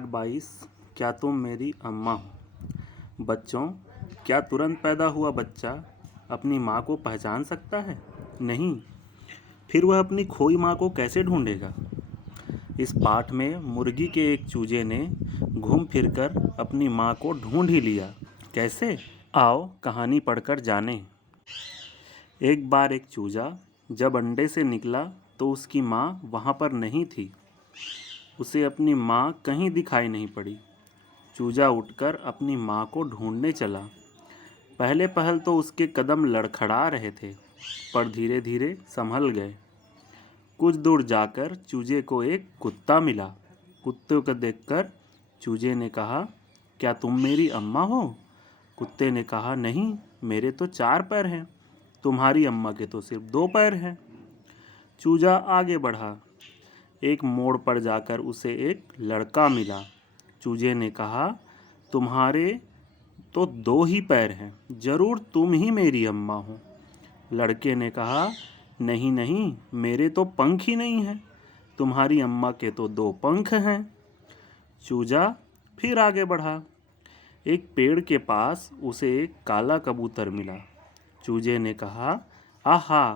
पाठ 22। क्या तुम मेरी अम्मा हो? बच्चों, क्या तुरंत पैदा हुआ बच्चा अपनी माँ को पहचान सकता है? नहीं। फिर वह अपनी खोई माँ को कैसे ढूंढेगा? इस पाठ में मुर्गी के एक चूजे ने घूम फिरकर अपनी माँ को ढूंढ ही लिया। कैसे? आओ कहानी पढ़कर जानें। एक बार एक चूजा जब अंडे से निकला तो उसकी माँ वहाँ पर नहीं थी। उसे अपनी माँ कहीं दिखाई नहीं पड़ी। चूजा उठकर अपनी माँ को ढूंढने चला। पहले पहल तो उसके कदम लड़खड़ा रहे थे, पर धीरे धीरे संभल गए। कुछ दूर जाकर चूजे को एक कुत्ता मिला। कुत्ते को देखकर चूजे ने कहा, क्या तुम मेरी अम्मा हो? कुत्ते ने कहा, नहीं, मेरे तो 4 पैर हैं, तुम्हारी अम्मा के तो सिर्फ 2 पैर हैं। चूजा आगे बढ़ा। एक मोड़ पर जाकर उसे एक लड़का मिला। चूजे ने कहा, तुम्हारे तो 2 ही पैर हैं, जरूर तुम ही मेरी अम्मा हो। लड़के ने कहा, नहीं नहीं, मेरे तो पंख ही नहीं हैं, तुम्हारी अम्मा के तो 2 पंख हैं। चूजा फिर आगे बढ़ा। एक पेड़ के पास उसे एक काला कबूतर मिला। चूजे ने कहा, आहा,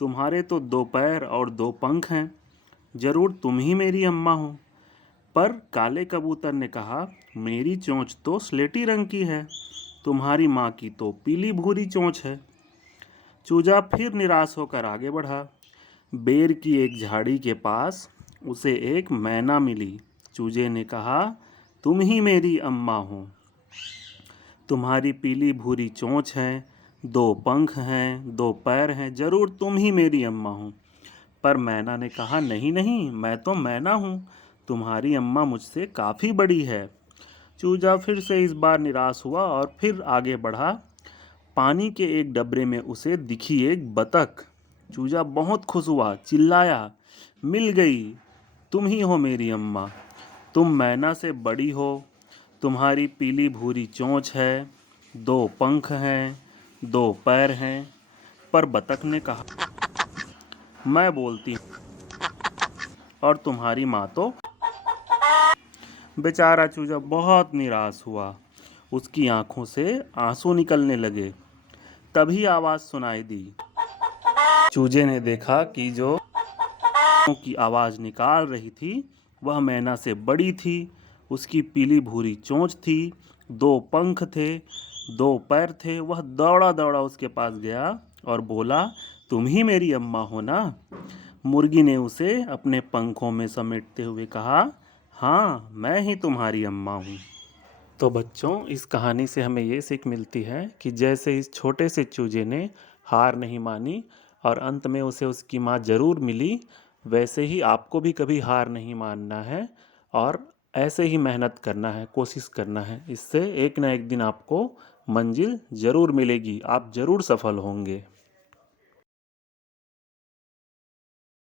तुम्हारे तो 2 पैर और 2 पंख हैं, जरूर तुम ही मेरी अम्मा हो। पर काले कबूतर ने कहा, मेरी चोंच तो स्लेटी रंग की है, तुम्हारी माँ की तो पीली भूरी चोंच है। चूजा फिर निराश होकर आगे बढ़ा। बेर की एक झाड़ी के पास उसे एक मैना मिली। चूजे ने कहा, तुम ही मेरी अम्मा हो, तुम्हारी पीली भूरी चोंच है, 2 पंख हैं, 2 पैर हैं, जरूर तुम ही मेरी अम्मा हो। पर मैना ने कहा, नहीं नहीं, मैं तो मैना हूँ, तुम्हारी अम्मा मुझसे काफ़ी बड़ी है। चूजा फिर से इस बार निराश हुआ और फिर आगे बढ़ा। पानी के एक डबरे में उसे दिखी एक बतख। चूजा बहुत खुश हुआ, चिल्लाया, मिल गई, तुम ही हो मेरी अम्मा, तुम मैना से बड़ी हो, तुम्हारी पीली भूरी चोंच है, 2 पंख हैं, 2 पैर हैं। पर बतख ने कहा, मैं बोलती हूँ और तुम्हारी माँ तो। बेचारा चूजा बहुत निराश हुआ। उसकी आंखों से आंसू निकलने लगे। तभी आवाज़ सुनाई दी। चूजे ने देखा कि जो की आवाज़ निकाल रही थी वह मैना से बड़ी थी। उसकी पीली भूरी चोंच थी, 2 पंख थे, 2 पैर थे। वह दौड़ा दौड़ा उसके पास गया और बोला, तुम ही मेरी अम्मा हो ना? मुर्गी ने उसे अपने पंखों में समेटते हुए कहा, हाँ, मैं ही तुम्हारी अम्मा हूँ। तो बच्चों, इस कहानी से हमें ये सीख मिलती है कि जैसे इस छोटे से चूजे ने हार नहीं मानी और अंत में उसे उसकी माँ ज़रूर मिली, वैसे ही आपको भी कभी हार नहीं मानना है और ऐसे ही मेहनत करना है, कोशिश करना है। इससे एक ना एक दिन आपको मंजिल ज़रूर मिलेगी, आप ज़रूर सफल होंगे।